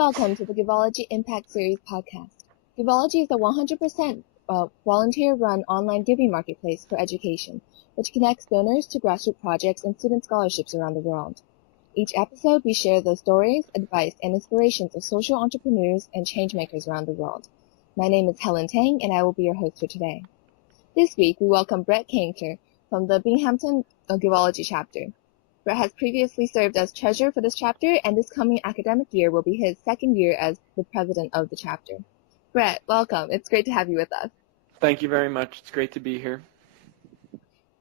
welcome to the Givology Impact Series podcast. Givology is a 100% volunteer-run online giving marketplace for education, which connects donors to grassroots projects and student scholarships around the world. Each episode, we share the stories, advice, and inspirations of social entrepreneurs and changemakers around the world. My name is Helen Tang, and I will be your host for today. This week, we welcome Brett Kanter from the Binghamton Givology chapter. Brett has previously served as treasurer for this chapter, and this coming academic year will be his second year as the president of the chapter. Brett, welcome. It's great to have you with us. Thank you very much. It's great to be here.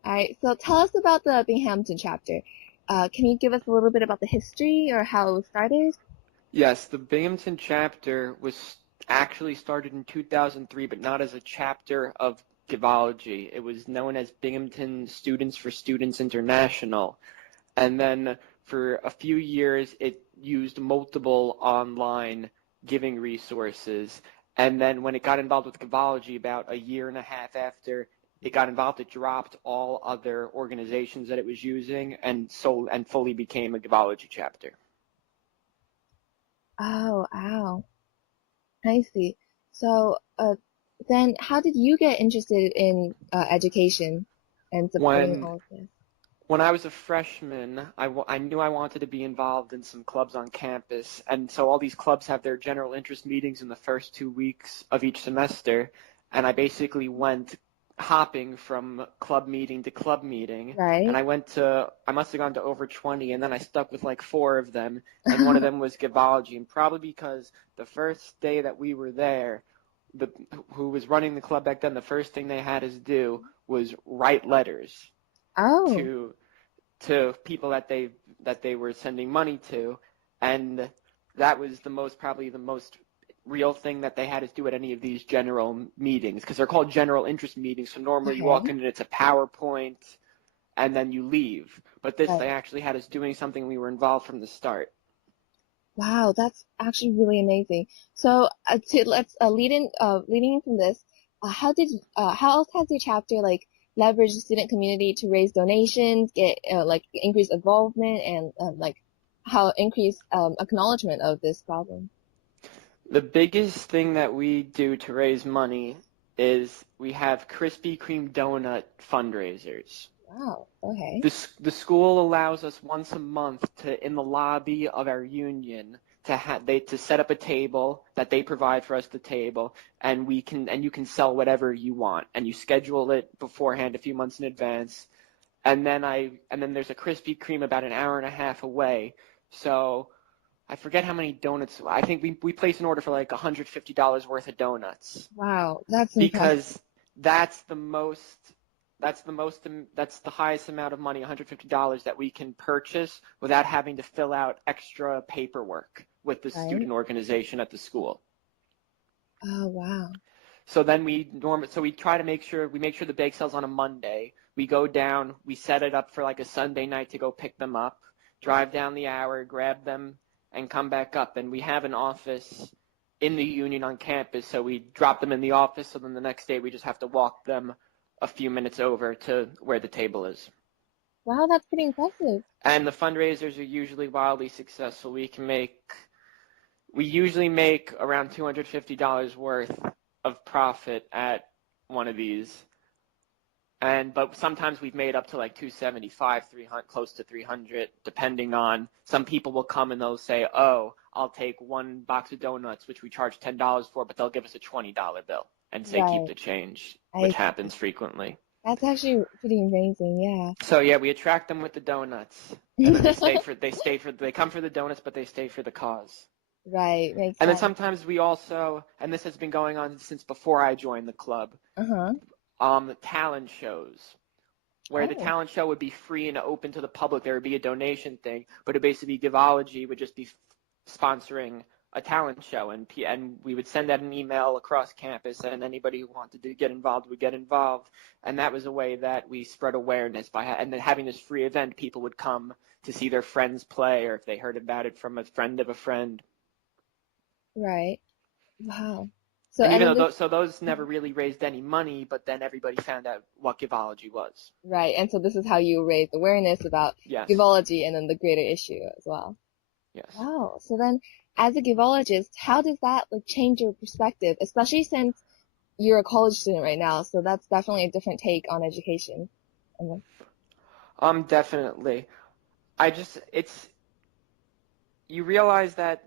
All right, so tell us about the Binghamton chapter. Can you give us a little bit about the history or how it was started? Yes, the Binghamton chapter was actually started in 2003, but not as a chapter of Givology. It was known as Binghamton Students for Students International. And then for a few years, it used multiple online giving resources. And then when it got involved with Givology about a year and a half after it got involved, it dropped all other organizations that it was using and fully became a Givology chapter. Oh, wow. I see. So then how did you get interested in education and supporting all of this? When I was a freshman, I knew I wanted to be involved in some clubs on campus, and so all these clubs have their general interest meetings in the first 2 weeks of each semester, and I basically went hopping from club meeting to club meeting, right. And I must have gone to over 20, and then I stuck with like 4 of them, and one of them was Givology, and probably because the first day that we were there, who was running the club back then, the first thing they had us do was write letters. To people that they were sending money to, and that was the most real thing that they had us do at any of these general meetings, because they're called general interest meetings. So normally you walk in and it's a PowerPoint, and then you leave. But this, they actually had us doing something. We were involved from the start. Wow, that's actually really amazing. So let's leading from this, how else has your chapter leverage the student community to raise donations, get increased involvement, and how increase acknowledgement of this problem? The biggest thing that we do to raise money is we have Krispy Kreme donut fundraisers. Wow. Okay. The school allows us once a month in the lobby of our union to set up a table that they provide for us, the table, and you can sell whatever you want, and you schedule it beforehand a few months in advance, and then there's a Krispy Kreme about an hour and a half away, so I forget how many donuts. I think we place an order for like $150 worth of donuts. Wow, that's impressive. Because that's the highest amount of money, $150, that we can purchase without having to fill out extra paperwork with the student organization at the school. Oh, wow. So then we try to make sure the bake sale's on a Monday. We go down, we set it up for like a Sunday night to go pick them up, drive down the hour, grab them, and come back up. And we have an office in the union on campus, so we drop them in the office, so then the next day we just have to walk them a few minutes over to where the table is. Wow, that's pretty impressive. And the fundraisers are usually wildly successful. We usually make around $250 worth of profit at one of these. But sometimes we've made up to like $275, $300, close to $300, depending on, some people will come and they'll say, oh, I'll take one box of donuts, which we charge $10 for, but they'll give us a $20 bill and say keep the change, which happens frequently. That's actually pretty amazing, yeah. So yeah, we attract them with the donuts, and then they come for the donuts, but they stay for the cause. Right, makes sense. And then sometimes we also, and this has been going on since before I joined the club, talent shows, where the talent show would be free and open to the public. There would be a donation thing, but it basically Givology would just be sponsoring a talent show, and we would send out an email across campus, and anybody who wanted to get involved would get involved, and that was a way that we spread awareness and then having this free event, people would come to see their friends play, or if they heard about it from a friend of a friend. Right. Wow. So those never really raised any money, but then everybody found out what Givology was. Right, and so this is how you raise awareness about Givology and then the greater issue as well. Yes. Wow. So then, as a givologist, how does that like change your perspective, especially since you're a college student right now? So that's definitely a different take on education. Definitely. You realize that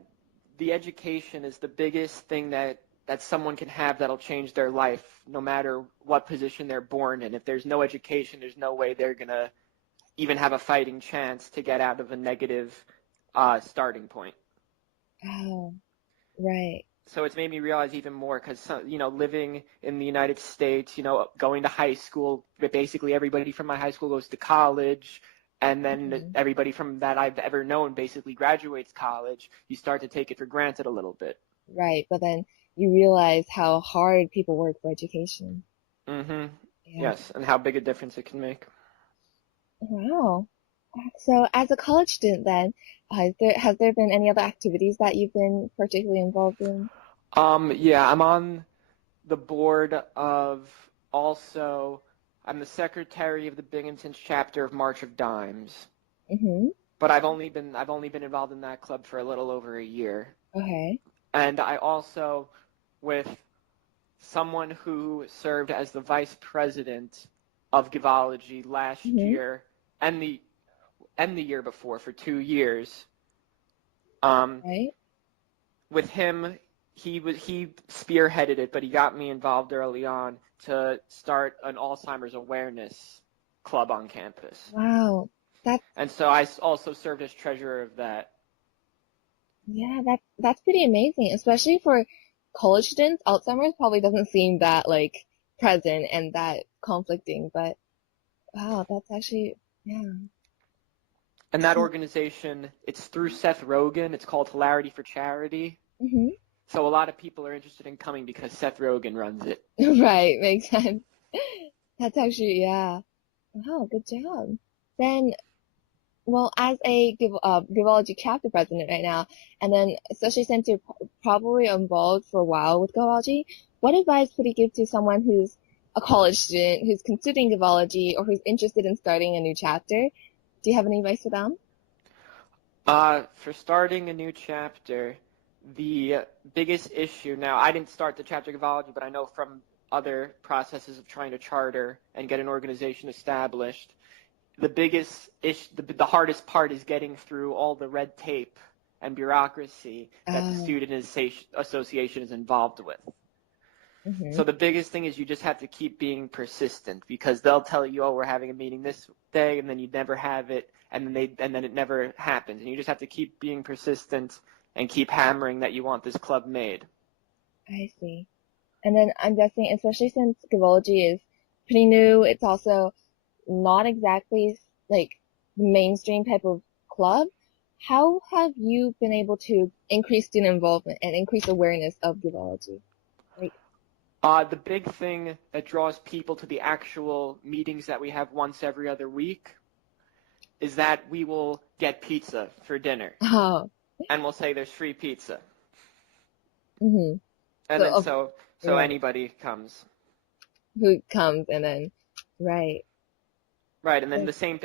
the education is the biggest thing that someone can have that'll change their life, no matter what position they're born in. If there's no education, there's no way they're going to even have a fighting chance to get out of a negative starting point. Oh, right. So it's made me realize even more because, living in the United States, going to high school, basically everybody from my high school goes to college, and then everybody from that I've ever known basically graduates college. You start to take it for granted a little bit. Right, but then you realize how hard people work for education. Mm-hmm. Yeah. Yes, and how big a difference it can make. Wow. So as a college student then, has there been any other activities that you've been particularly involved in? Yeah, I'm on the board of I'm the secretary of the Binghamton chapter of March of Dimes. Mm-hmm. But I've only been involved in that club for a little over a year. Okay. And I also, with someone who served as the vice president of Givology last year and the year before for 2 years. Right. With him, he spearheaded it, but he got me involved early on to start an Alzheimer's awareness club on campus. Wow. And so I also served as treasurer of that. Yeah, that's pretty amazing, especially for college students. Alzheimer's probably doesn't seem that like present and that conflicting, but wow, that's actually, yeah. And that organization, it's through Seth Rogen. It's called Hilarity for Charity. Mm-hmm. So a lot of people are interested in coming because Seth Rogen runs it. Right, makes sense. That's actually, yeah. Wow, good job. Then, well, as a Givology chapter president right now, and then especially since you're probably involved for a while with Givology, what advice would you give to someone who's a college student, who's considering Givology, or who's interested in starting a new chapter? Do you have any advice for them? For starting a new chapter, the biggest issue, now I didn't start the chapter Givology, but I know from other processes of trying to charter and get an organization established, the biggest issue, the hardest part is getting through all the red tape and bureaucracy that the student association is involved with. Mm-hmm. So the biggest thing is you just have to keep being persistent, because they'll tell you, oh, we're having a meeting this day, and then you never have it, and then it never happens. And you just have to keep being persistent and keep hammering that you want this club made. I see. And then I'm guessing, especially since Givology is pretty new, it's also not exactly like the mainstream type of club. How have you been able to increase student involvement and increase awareness of Givology? The big thing that draws people to the actual meetings that we have once every other week is that we will get pizza for dinner. Oh. And we'll say there's free pizza. Mm-hmm. And so anybody comes. Who comes and then, right. Right, and then the same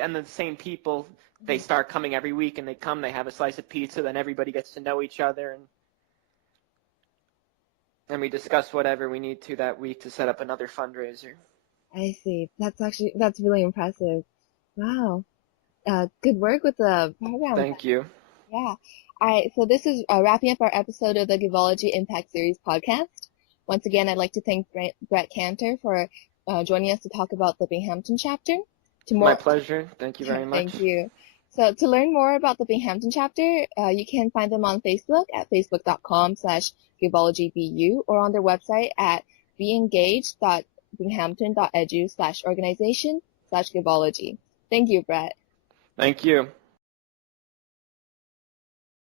people, they start coming every week, and they have a slice of pizza, then everybody gets to know each other, and we discuss whatever we need to that week to set up another fundraiser. I see. That's really impressive. Wow. Good work with the program. Thank you. Yeah. All right. So this is wrapping up our episode of the Givology Impact Series podcast. Once again, I'd like to thank Brett Kanter for joining us to talk about the Binghamton chapter. My pleasure. Thank you very much. Thank you. So to learn more about the Binghamton chapter, you can find them on Facebook at facebook.com/GivologyBU or on their website at beengaged.binghamton.edu/organization/Givology. Thank you, Brett. Thank you.